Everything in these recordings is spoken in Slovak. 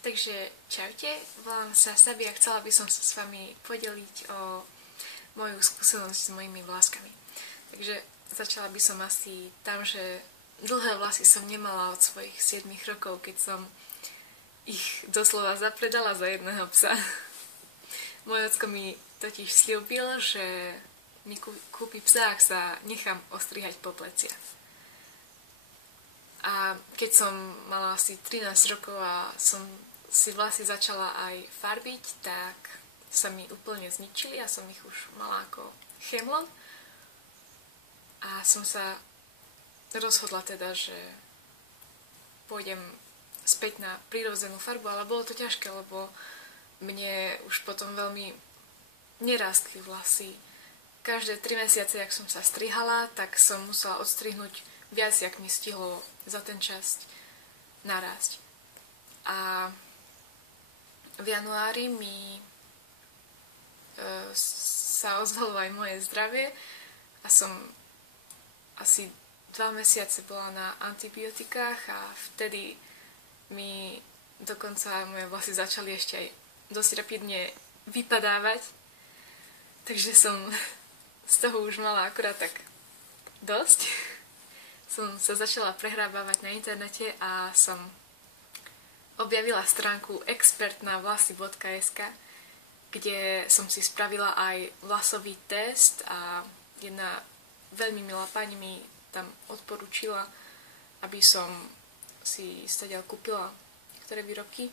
Takže čaute, volám sa Sabi a chcela by som sa s vami podeliť o moju skúsenosť s mojimi vláskami. Takže začala by som asi tam, že dlhé vlasy som nemala od svojich 7 rokov, keď som ich doslova zapredala za jedného psa. Môj ocko mi totiž sľúbil, že mi kúpi psa, ak sa nechám ostrihať po pleciach. A keď som mala asi 13 rokov a som si vlasy začala aj farbiť, tak sa mi úplne zničili a som ich už mala ako chemlon. A som sa rozhodla teda, že pôjdem späť na prírodzenú farbu, ale bolo to ťažké, lebo mne už potom veľmi nerástli vlasy. Každé 3 mesiace, jak som sa strihala, tak som musela odstrihnúť viac, jak mi stihlo za ten čas narásť. A v januári mi sa ozvalo aj moje zdravie a som asi 2 mesiace bola na antibiotikách a vtedy mi dokonca moje vlasy začali ešte aj dosť rapidne vypadávať. Takže som z toho už mala akurát tak dosť. Som sa začala prehrábavať na internete a som objavila stránku expertnavlasy.sk, kde som si spravila aj vlasový test a jedna veľmi milá pani mi tam odporúčila, aby som si stadiaľ kúpila niektoré výrobky.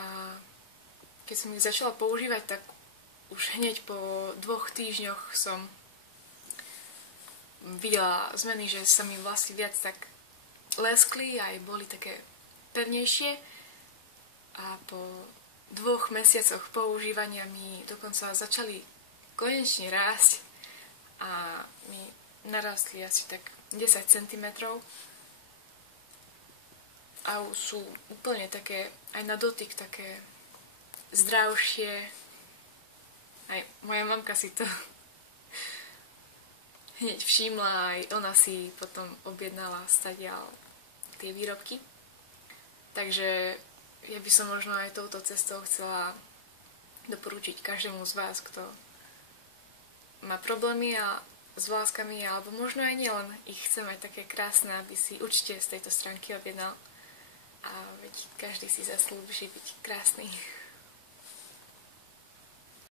A keď som ich začala používať, tak už hneď po 2 týždňoch som videla zmeny, že sa mi vlasy viac tak leskli a aj boli také pevnejšie. A po 2 mesiacoch používania mi dokonca začali konečne rásť a mi narastli asi tak 10 cm. A sú úplne také, aj na dotyk, také zdravšie. Aj moja mamka si to hneď všimla, aj ona si potom objednala stadiaľ tie výrobky. Takže ja by som možno aj touto cestou chcela doporučiť každému z vás, kto má problémy s vláskami, alebo možno aj nielen ich chce mať také krásne, aby si určite z tejto stránky objednal. A veď každý si zaslúži byť krásny.